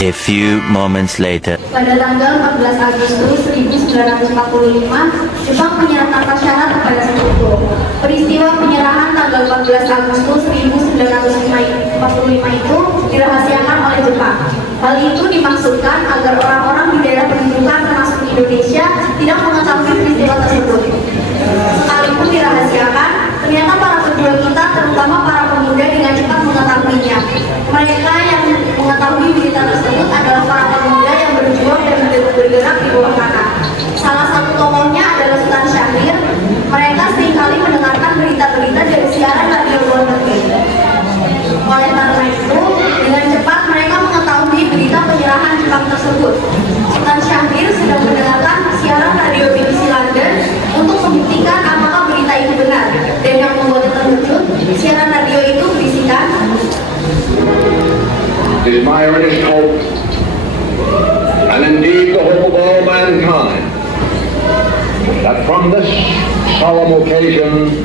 A few moments later. Pada tanggal 14 Agustus 1945, Jepang menyerahkan prasyarat kepada Sekutu. Peristiwa penyerahan tanggal 14 Agustus 1945 itu dirahasiakan oleh Jepang. Hal itu dimaksudkan agar orang-orang di daerah pendudukan termasuk di Indonesia tidak mengetahui peristiwa tersebut. Sekalipun dirahasiakan, ternyata para pejuang kita, terutama para pemuda, dengan cepat mengetahuinya. Mereka yang mengetahui berita tersebut adalah para pemuda yang berjuang dan bergerak di bawah tanah. Salah satu tokohnya adalah Sultan Syahrir. Mereka seringkali mendengarkan berita-berita dari siaran radio luar negeri. Oleh karena itu, dengan cepat mereka mengetahui berita penyerahan Jepang tersebut. Sultan Syahrir sedang mendengarkan siaran radio BBC London untuk membuktikan apakah berita itu benar. Dan yang membuatnya terkejut, siaran radio itu berisikan, "It is my earnest hope, and indeed the hope of all mankind, that from this solemn occasion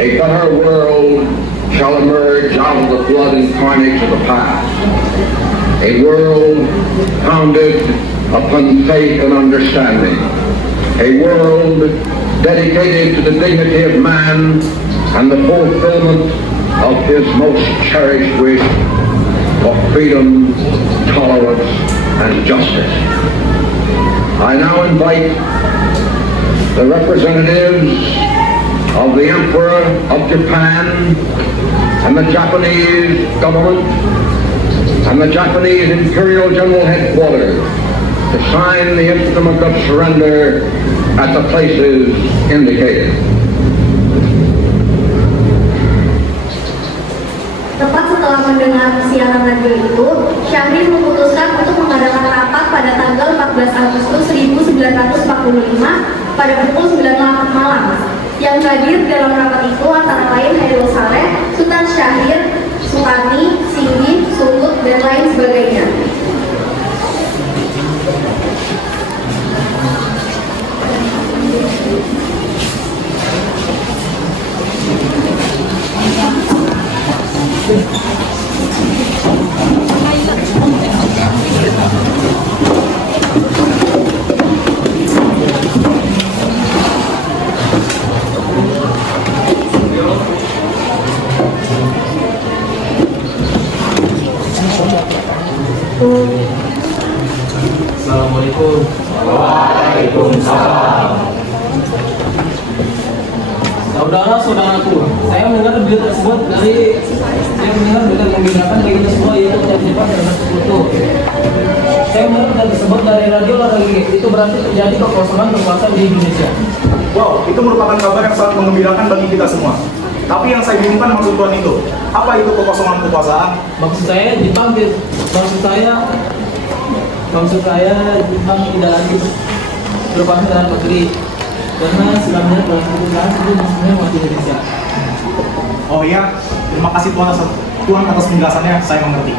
a better world shall emerge out of the blood and carnage of the past. A world founded upon faith and understanding. A world dedicated to the dignity of man and the fulfillment of his most cherished wish for freedom, tolerance, and justice." I now invite the representatives of the Emperor of Japan and the Japanese government and the Japanese Imperial General Headquarters to sign the instrument of surrender at the places indicated. tepat setelah mendengar siaran radio itu, Syahrir memutuskan untuk mengadakan rapat pada tanggal 14 Agustus 1945 pada pukul 9 malam. Yang hadir dalam rapat itu antara lain Hairil Saleh, Sultan Syahrir, Sutani, Singgi, Sunggut, dan lain sebagainya. Assalamualaikum. Waalaikumsalam. Saudara-saudaraku, saya mendengar berita tersebut menggembirakan bagi kita semua, yaitu ucapan Jepang terhadap Sekutu. Saya mendengar berita tersebut dari radio luar negeri. Itu berarti terjadi kekosongan kekuasaan di Indonesia. Wow, itu merupakan kabar yang sangat menggembirakan bagi kita semua. Tapi yang saya bingungkan maksud Tuhan itu, apa itu kekosongan kekuasaan? Maksud saya Jepang tidak lagi berkuasa dalam negeri, karena sebelumnya kekuasaan itu maksudnya waktu Indonesia. Oh iya, terima kasih Tuhan atas penjelasannya, saya mengerti.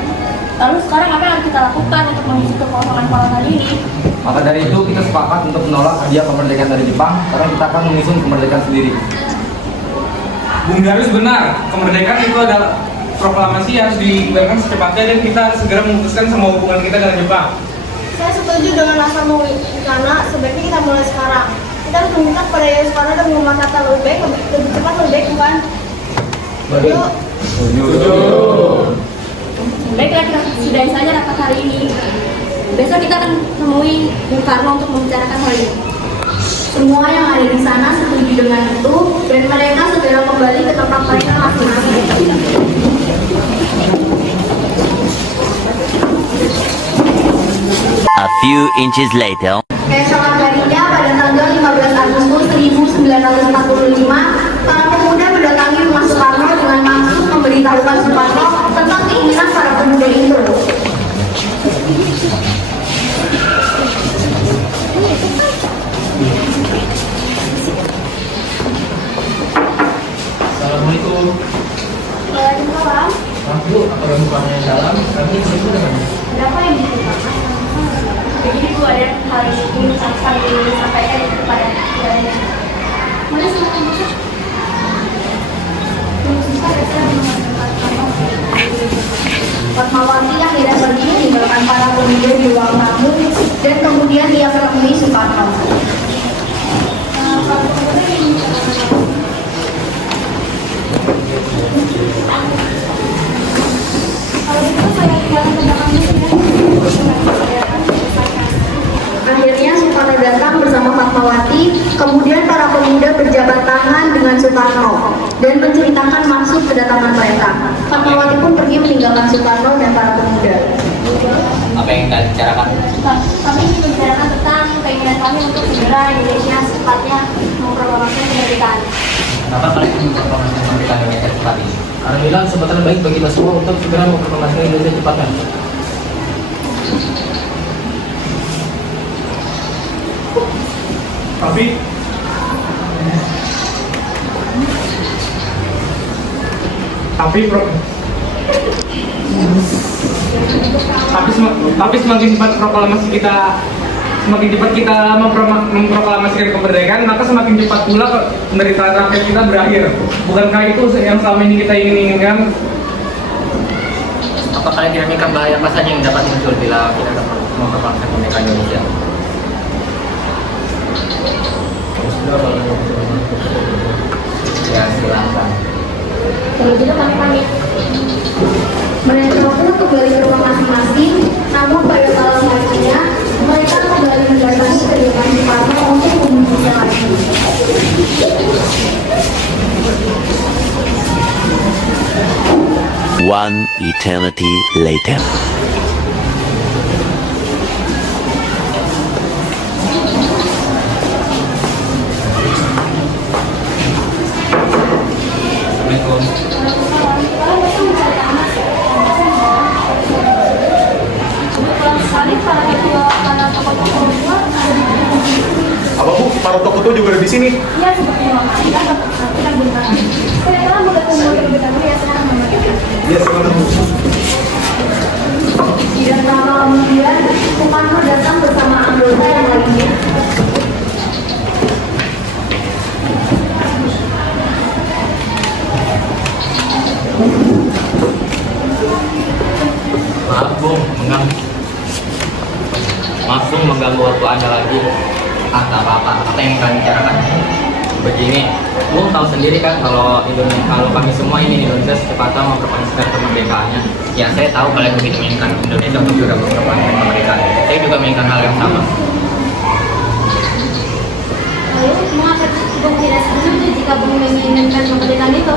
Lalu sekarang apa yang kita lakukan untuk mengisi kekosongan kekuasaan ini? Maka dari itu kita sepakat untuk menolak hadiah kemerdekaan dari Jepang, karena kita akan mengusung kemerdekaan sendiri. Bung Darius benar, kemerdekaan itu adalah proklamasi yang harus dilakukan secepatnya, dan kita harus segera memutuskan semua hubungan kita dengan Jepang. Saya setuju dengan Asamu, karena sebaiknya kita mulai sekarang. Kita harus meminta kepada Yesus karena dan mengubah kata lebih baik, lebih cepat, lebih baik, bukan? Baiklah, kita sudahi saja rapat hari ini. Besok kita akan temui Bung Karno untuk membicarakan hal ini. Semua yang ada di sana setuju dengan itu, dan mereka segera kembali ke tempat mereka masing-masing. A few inches later. Keesokan harinya pada tanggal 15 Agustus 1945, para pemuda mendatangi rumah Soekarno dengan maksud memberitahukan Soekarno tentang keinginan para pemuda itu. Assalamualaikum. Waalaikumsalam. Bu, apa yang bukannya yang dalam? Kami bertemu dengan Ada apa yang diceritakan? Begini Bu, ada hal ini sampai disampaikan kepada kalian. Mana silakan masuk. Fatmawati yang tidak pergi meninggalkan para Fatmawati, kemudian para pemuda berjabat tangan dengan Soekarno dan menceritakan maksud kedatangan mereka. Fatmawati pun pergi meninggalkan Soekarno dan para pemuda. Apa yang kita bicarakan? Kami ingin membicarakan tentang keinginan kami untuk segera Indonesia secepatnya memproklamasikan kemerdekaan. Kenapa kalian ingin memproklamasikan kemerdekaan Indonesia cepat ini? Karena bilang kesempatan baik bagi kita semua untuk segera memproklamasikan Indonesia cepatnya. Tapi semakin cepat proklamasi kita semakin cepat kita memproklamasikan kemerdekaan, maka semakin cepat pula penderitaan rakyat kita berakhir. Bukankah itu yang selama ini kita inginkan? Apa kalian dinamika bahaya apa saja yang dapat muncul bila kita memproklamasikan kemerdekaan Indonesia? Ya, silakan. Kalau gitu kami pamit. Mereka pun kembali ke rumah masing-masing, namun pada malam harinya mereka kembali mendatangi kediaman Soekarno untuk mengunjunginya lagi. One eternity later. Apa Bu? Para tokoh itu juga ada di sini? Iya, seperti yang kita gunakan. Saya telah bertemu terlebih dahulu ya, sekarang membagikan. Iya, silakan Bu. Dan lama kemudian Soekarno datang bersama anggota yang lainnya. Maaf Bung, mengganggu waktu Anda lagi. Tak apa-apa, apa yang kalian bicarakan? Begini, Bung tahu sendiri kan kalau kami semua ini di Indonesia secepatnya memproklamasikan kemerdekaannya. Ya saya tahu kalian begitu menginginkan Indonesia untuk juga memproklamasikan kemerdekaan. Saya juga menginginkan hal yang sama. Lalu, mengapa Bung tidak setuju jika Bung menginginkan kemerdekaan itu?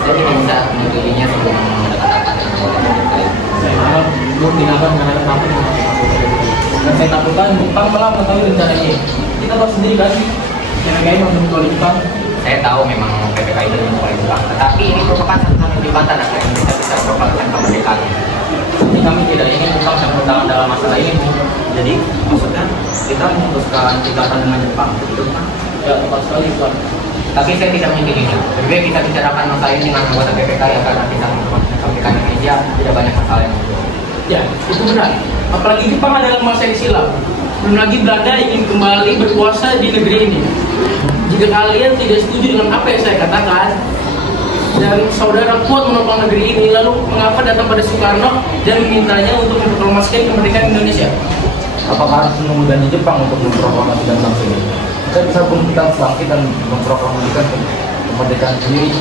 Saya tidak bisa memilihnya sebelum mendapatkan kemerdekaan. Saya harap belum tidak akan menghadapi apa yang dan saya takutkan Jepang telah mengetahui rencana ini. Kita tahu sendiri kan, PPKI membentuk oleh Jepang. Saya tahu memang PPKI itu membentuk oleh Jepang, tetapi ini merupakan satu jembatan agar Indonesia bisa memproklamasikan kemerdekaan. Jadi kami tidak ingin Jepang campur tangan dalam masalah ini. Jadi maksudnya kita memutuskan ikatan dengan Jepang, begitu kan? Ya, tepat sekali Tuan. Tapi saya tidak memilikinya. Lebih baik kita bicarakan masalah ini dengan anggota PPKI agar nanti kita memproklamasikan kemerdekaan Indonesia tidak banyak masalah yang muncul. Ya, itu benar. Apalagi Jepang adalah masa yang silam. Belum lagi Belanda ingin kembali berkuasa di negeri ini. Jika kalian tidak setuju dengan apa yang saya katakan, dan saudara kuat menopang negeri ini, lalu mengapa datang pada Soekarno dan memintanya untuk memproklamasikan kemerdekaan Indonesia? Apakah harus menunggu janji Jepang untuk memproklamasikan bangsa ini? Kita bisa pun kita bangkit dan memproklamasikan kemerdekaan sendiri.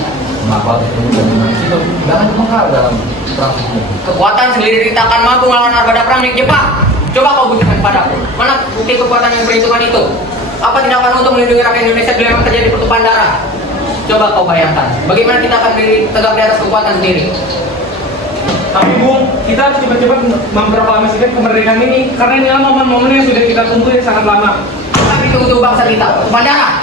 Mengapa harus menunggu janji itu? Jangan mengkal dalam perang ini. Kekuatan sendiri tak akan mampu melawan armada perang milik Jepang. Coba kau buktikan padaku. Mana bukti kekuatan yang berhitungan itu? Apa tindakan untuk melindungi rakyat Indonesia bila memang terjadi pertumpahan darah? Coba kau bayangkan, bagaimana kita akan berdiri tegak di atas kekuatan sendiri? Tapi Bung, kita harus cepat-cepat memproklamasikan kemerdekaan ini karena inilah momen-momen yang sudah kita tunggu yang sangat lama. Tapi itu untuk bangsa kita, pertumpahan darah.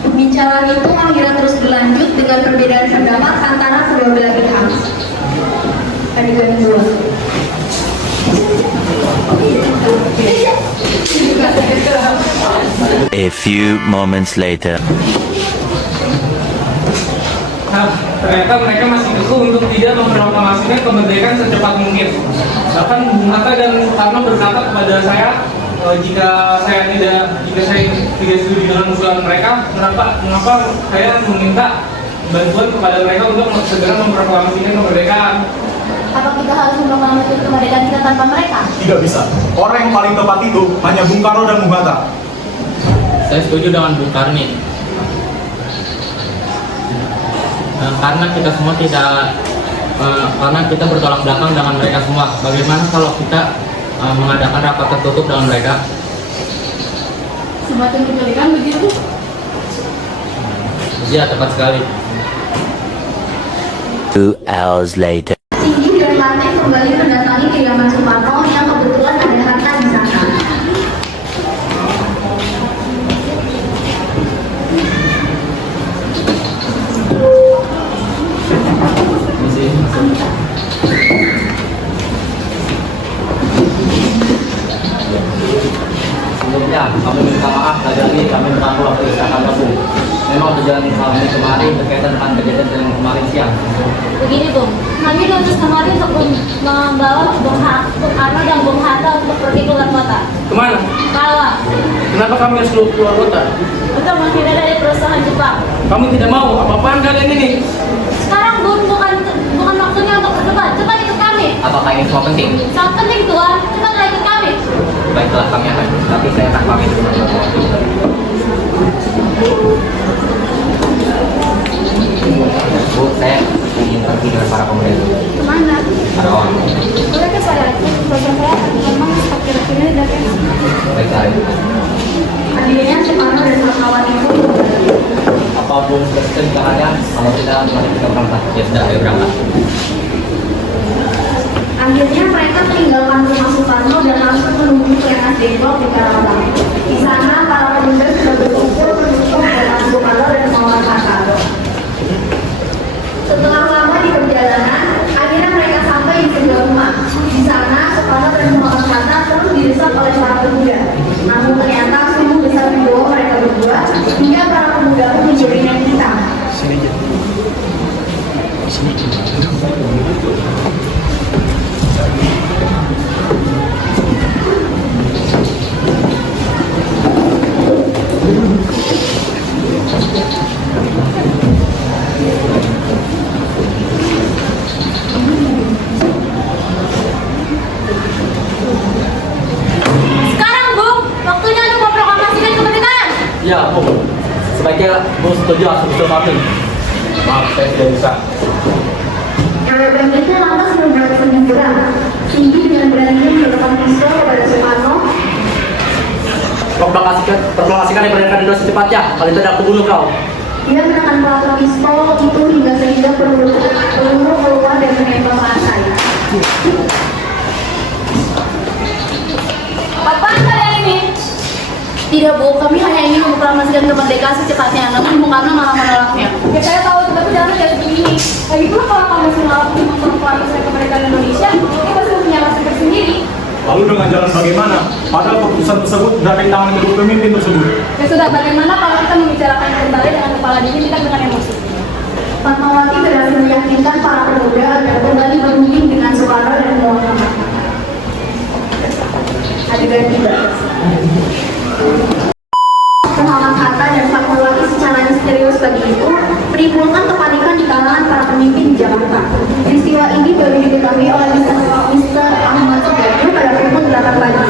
Pembicaraan itu akhirnya terus berlanjut dengan perbedaan pendapat antara kedua belah pihak. Adegan 2. A few moments later. Nah, ternyata mereka masih kekeh untuk tidak memproklamasikan kemerdekaan secepat mungkin. Bahkan Bung Hatta dan Soekarno berkata kepada saya, jika saya tidak setuju dengan usulan mereka, mengapa saya meminta bantuan kepada mereka untuk segera memproklamasikan kemerdekaan. Apa kita harus memproklamasikan kemerdekaan kita tanpa mereka? Tidak bisa. Orang yang paling tepat itu hanya Bung Karno dan Bung Hatta. Saya setuju dengan Bung Karni. Karena kita semua karena kita bertolak belakang dengan mereka semua. Bagaimana kalau kita mengadakan rapat tertutup dengan mereka? semacam penculikan begitu? Iya, tepat sekali. 2 hours later. Tinggi dan Lantai kembali mendatangi kediaman Suparno yang kebetulan ada Hatta di sana. Sebelumnya, kami minta maaf tadi kami mengganggu waktu istirahat kamu. Memang tujuan kami kemarin berkaitan dengan kejadian yang kemarin siang. Begini Bung, kami diutus kemarin untuk membawa Bung Arno dan Bung Hatta untuk pergi keluar kota. Kemana? Kawa, Kenapa kami harus keluar kota? untuk menghindar dari perusahaan Jepang. Kamu tidak mau? Apa-apaan kalian ini? Sekarang Bung bukan waktunya untuk berdebat. Cepat ikut kami. Apakah ini semua penting? Sangat penting Tuan, cepatlah ikut kami. Baiklah, kami akan. Tapi saya tak pamit dulu. Bu, saya ingin pergi dengan para pemuda itu. Kemana? Ada orang. Boleh ke saya? Perusahaan saya memang akhir-akhir ini dari Baik, saya. Akhirnya Suparno dan kawan itu Apa belum selesai nikahannya? Kalau tidak, mari kita berangkat. Ya sudah, ayo berangkat. akhirnya mereka meninggalkan rumah Suparno dan langsung menuju ke Rengas Dengklok di Karawang. Di sana para pemuda sudah berkumpul mendukung dengan Suparno dan kawan Hatta. Setelah lama di perjalanan, akhirnya mereka sampai di sebuah rumah. Di sana, Suparno dan Muhammad Hatta terus didesak oleh para pemuda. Namun ternyata sungguh besar di bawah mereka berdua, hingga para pemuda pun menjadinya hitam. Sekarang Bung, waktunya untuk memproklamasikan kemerdekaan. Ya, Bu. Sebaiknya Bu setuju harus betul kami. Maaf, saya tidak bisa. Cewek itu lantas beberapa segera. Tinggi dengan berani meletakkan pistol kepada Suparno. Proklamasikan yang berdekatan Indonesia secepatnya. Kalau tidak, aku bunuh kau. Dia menekan peluru pistol itu sehingga peluru keluar dan menembak ke lantai. Apaan kalian ini? Tidak Bu, kami hanya ingin memproklamasikan kemerdekaan secepatnya, namun Bung Karno malah menolaknya. Ya saya tahu, tapi jangan kayak begini. Lagi pula kalau kamu menolak untuk memproklamasikan kemerdekaan Indonesia, ini pasti punya alasan tersendiri. Lalu dengan jalan bagaimana? Padahal keputusan tersebut berada di tangan kedua pemimpin tersebut. Ya sudah, bagaimana kalau kita membicarakan kembali dengan kepala dingin, kita dengan emosi? Fatmawati berhasil meyakinkan para pemuda agar kembali berunding dengan Suparno dan Muhammad Hatta. Adegan 3. Muhammad Hatta dan Fatmawati secara misterius pagi itu menimbulkan kepanikan di kalangan para pemimpin di Jakarta. Peristiwa ini baru diketahui oleh Mr. Ahmad Sugarjo pada pukul 8 pagi.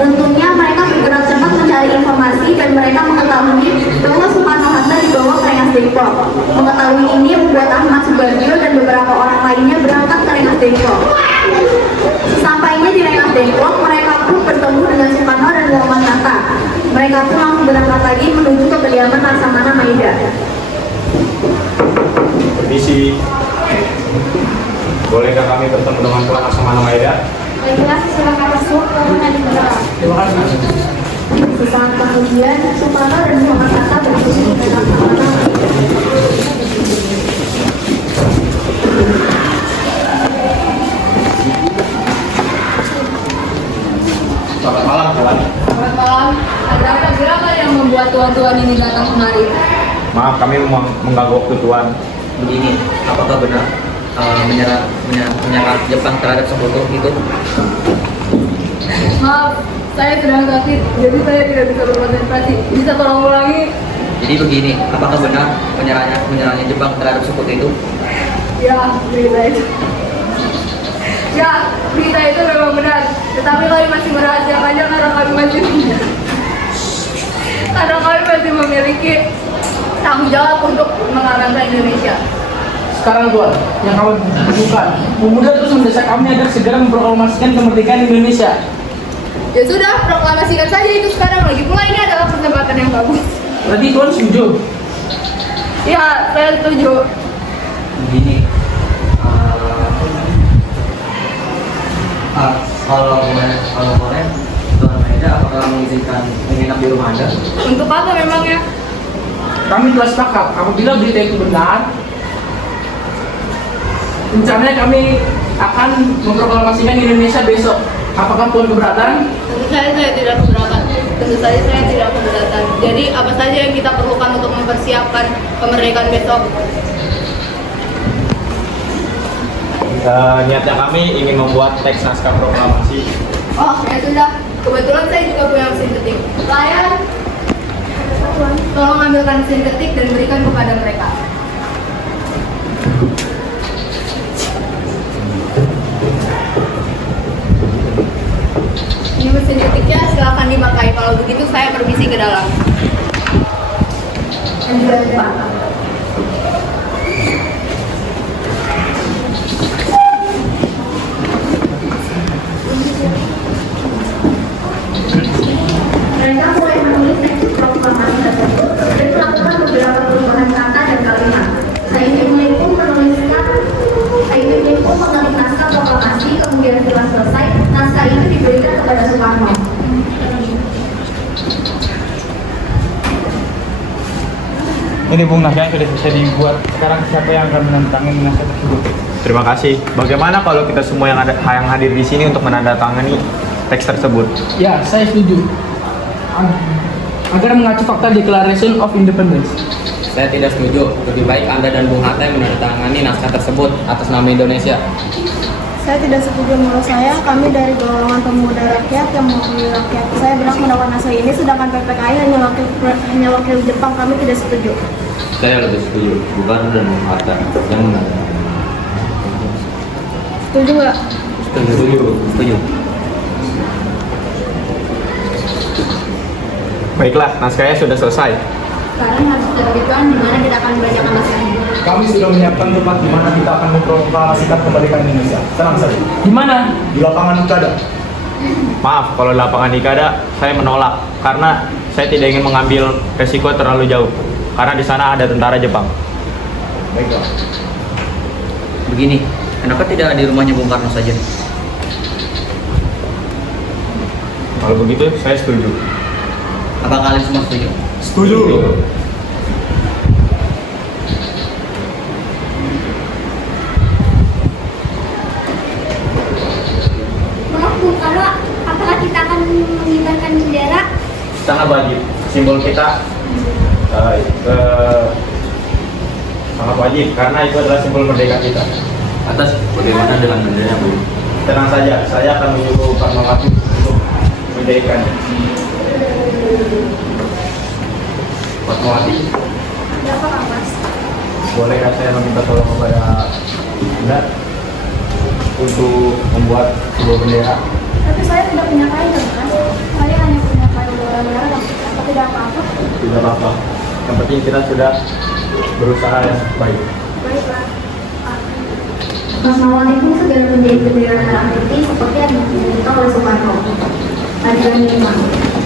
Untungnya mereka bergerak cepat mencari informasi dan mereka mengetahui bahwa Suparno Hatta dibawa ke Rengas Dengklok. Mengetahui ini membuat Ahmad Sugarjo dan beberapa orang lainnya berangkat ke Rengas Dengklok. Sesampainya di Rengas Dengklok, mereka pun bertemu dengan Suparno dan Muhammad Hatta. Mereka pun langsung berangkat lagi menuju ke kediaman Laksamana Maida. Permisi. Bolehkah kami bertemu dengan Tuan Laksamana Maida? Baiklah, silakan masuk ke ruangan di belakang. Terima kasih. Sesaat kemudian, Suparno dan Muhammad Hatta berdiri di Laksamana Maida. Selamat malam, kawan. Selamat malam. Ada apa gerangan yang membuat tuan-tuan ini datang kemari? Maaf, kami mengganggu waktu Tuan. Begini, apakah benar menyerang Jepang terhadap sekutu itu? Maaf, saya sedang sakit, jadi saya tidak bisa berkonsentrasi. Bisa tolong ulangi? Jadi begini, apakah benar menyerangnya Jepang terhadap sekutu itu? Ya, berita itu. Ya, berita itu memang benar. Tetapi kami masih merahasiakannya karena kami masih memiliki tanggung jawab untuk mengamankan Indonesia. Sekarang Tuan, yang kawan bukan. Pemuda terus mendesak kami agar segera memproklamasikan kemerdekaan Indonesia. Ya sudah, proklamasikan saja itu sekarang. Lagi pula ini adalah kesempatan kebijakan yang bagus. Berarti Tuan setuju? Ya, saya setuju. Begini, kalau boleh, Tuan Maeda apakah mengizinkan menginap di rumah Anda? Untuk apa memangnya? Kami telah sepakat apabila berita itu benar, rencananya kami akan memproklamasikan Indonesia besok. Apakah Tuan keberatan? Tentu saja saya tidak keberatan. Tentu saja saya tidak keberatan. Jadi apa saja yang kita perlukan untuk mempersiapkan kemerdekaan besok? Niatnya kami ingin membuat teks naskah proklamasi. Oh, ya sudah. Kebetulan saya juga punya mesin ketik. Pelayan, tolong ambilkan mesin ketik dan berikan kepada mereka. Ini mesin ketiknya, silakan dipakai. Kalau begitu saya permisi ke dalam. Dan juga Pak. Mereka mulai menulis teks proklamasi tersebut dan melakukan beberapa perubahan kata dan kalimat. Sayyidina pun mengetik naskah proklamasi, kemudian setelah selesai, naskah itu diberikan kepada Soekarno. Ini Bung, naskahnya sudah selesai dibuat. Sekarang siapa yang akan menandatangani naskah tersebut? Terima kasih. Bagaimana kalau kita semua yang hadir di sini untuk menandatangani teks tersebut? Ya, saya setuju. Agar mengacu fakta Declaration of Independence. Saya tidak setuju. Lebih baik Anda dan Bung Hatta yang menandatangani naskah tersebut atas nama Indonesia. Saya tidak setuju. Menurut saya, kami dari golongan pemuda rakyat yang mewakili rakyat. Saya berhak mendapat naskah ini, sedangkan PPKI hanya wakil Jepang. Kami tidak setuju. Saya lebih setuju. Bukan dan Bung Hatta yang menandatangani. Setuju nggak? Setuju. Baiklah, naskahnya sudah selesai. Sekarang harus diterbitkan di mana kita akan membacakan naskahnya. Kami sudah menyiapkan tempat di mana kita akan memproklamasikan kemerdekaan Indonesia. Tenang saja. Di mana? Di lapangan Ukada. Maaf, kalau lapangan Ikada saya menolak karena saya tidak ingin mengambil resiko terlalu jauh. Karena di sana ada tentara Jepang. Baiklah. Begini, kenapa tidak di rumahnya Bung Karno saja? Kalau begitu, saya setuju. Apa kalian semua setuju? Setuju. Maaf Bung Karno, apakah kita akan mengibarkan bendera? Sangat wajib. Simbol kita sangat wajib karena itu adalah simbol merdeka kita. Atas bagaimana dengan bendera, Bu? Tenang saja, saya akan menyuruh Pak Mawati untuk mendirikannya. Pak Mawati, Berapa Mas? Bolehkah saya meminta tolong kepada Anda untuk membuat sebuah bendera? Tapi saya tidak punya kain, kan? Saya hanya punya kain bola merah. Apa tidak apa-apa? Tidak apa-apa. Yang penting kita sudah berusaha yang baik. Baiklah. Mas Mawati pun segera menjadi bendera merah putih seperti yang diminta oleh Soekarno. Adilan 5.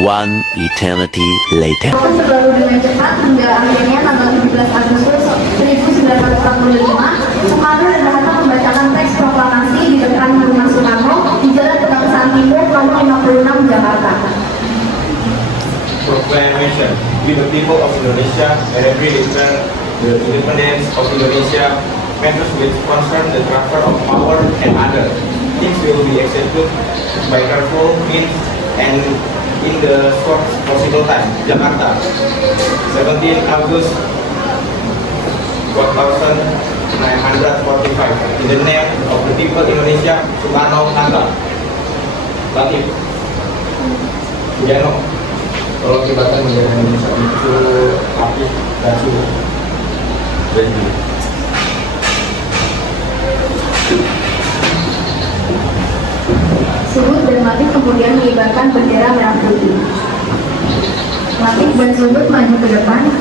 One eternity later. Proses berlalu dengan cepat hingga akhirnya tanggal 17 Agustus 1945, Soekarno dan Hatta membacakan teks proklamasi di depan rumah Soekarno di Jalan Kebangsaan Timur nomor 56 Jakarta. Proclamation with the people of Indonesia and every declare the independence of Indonesia, matters which concern the transfer of power and other things will be executed by careful means and in the shortest possible time. Jakarta, 17 August 1945. In the name of the people Indonesia, Soekarno Hatta. Latif, Jano, tolong kibarkan bendera Indonesia itu api dan suhu. Subud dan Latif kemudian mengibarkan bendera merah putih. Latif dan Subud maju ke depan.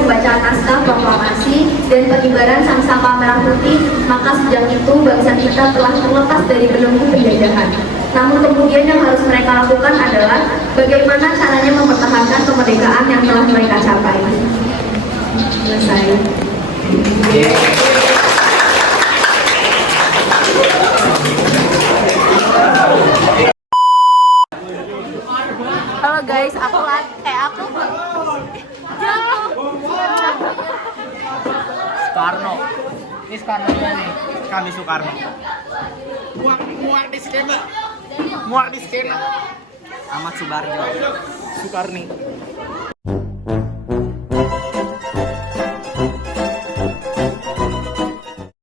pembacaan naskah proklamasi dan pengibaran sang saka merah putih, maka sejak itu bangsa kita telah terlepas dari belenggu penjajahan. Namun kemudian yang harus mereka lakukan adalah bagaimana caranya mempertahankan kemerdekaan yang telah mereka capai. Selesai. Halo guys, aku Soekarno. Ini Soekarno nih. Kami Soekarno. Muak di skema. Muak di skema. Ahmad Subarjo. Soekarni.